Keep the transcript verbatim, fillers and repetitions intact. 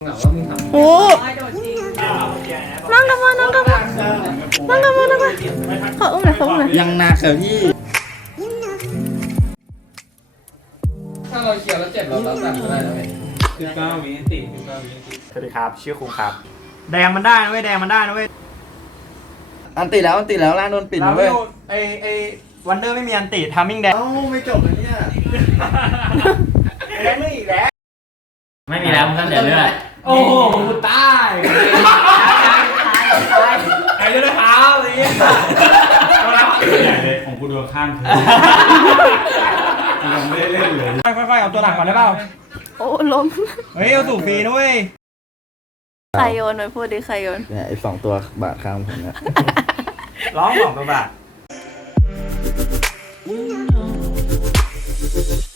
โอ้นั่งกันมานั่งกันมานั่งกันมานั่งกันขออุ้มหน่อยขออุ้มหน่อยยังหนักเหรอพี่ถ้าเราเคี้ยวแล้วเจ็บเราตัดตัดได้แล้วไหมสิบเก้าวิติสิบเก้าวิติสวัสดีครับชื่อคุงครับแดงมันได้นะเว้ยแดงมันได้นะเว้ยอันติแล้วอันติแล้วร้านโดนปิดนะเว้ยไอไอวันเดอร์ไม่มีอันติทามมิ่งแดงเอ้าไม่จบเลยเนี่ยแดงไม่อีกแล้วไม่มีแล้วมันก็เหลือเลือดโอ้โหกูตายไอ้เลือดเท้าอะไรเงี้ยใหญ่เลยของกูโดนข้างเธอยังไม่ได้เล่นเลยค่อยๆเอาตัวหลักก่อนได้เปล่าโอ้ล้มเฮ้ยเอาสู่ฟรีนะเว้ยใครโยนหน่อยพูดดิใครโยนเนี่ยไอ้สองตัวบาดข้างผมเนี่ยร้องสองตัวบาท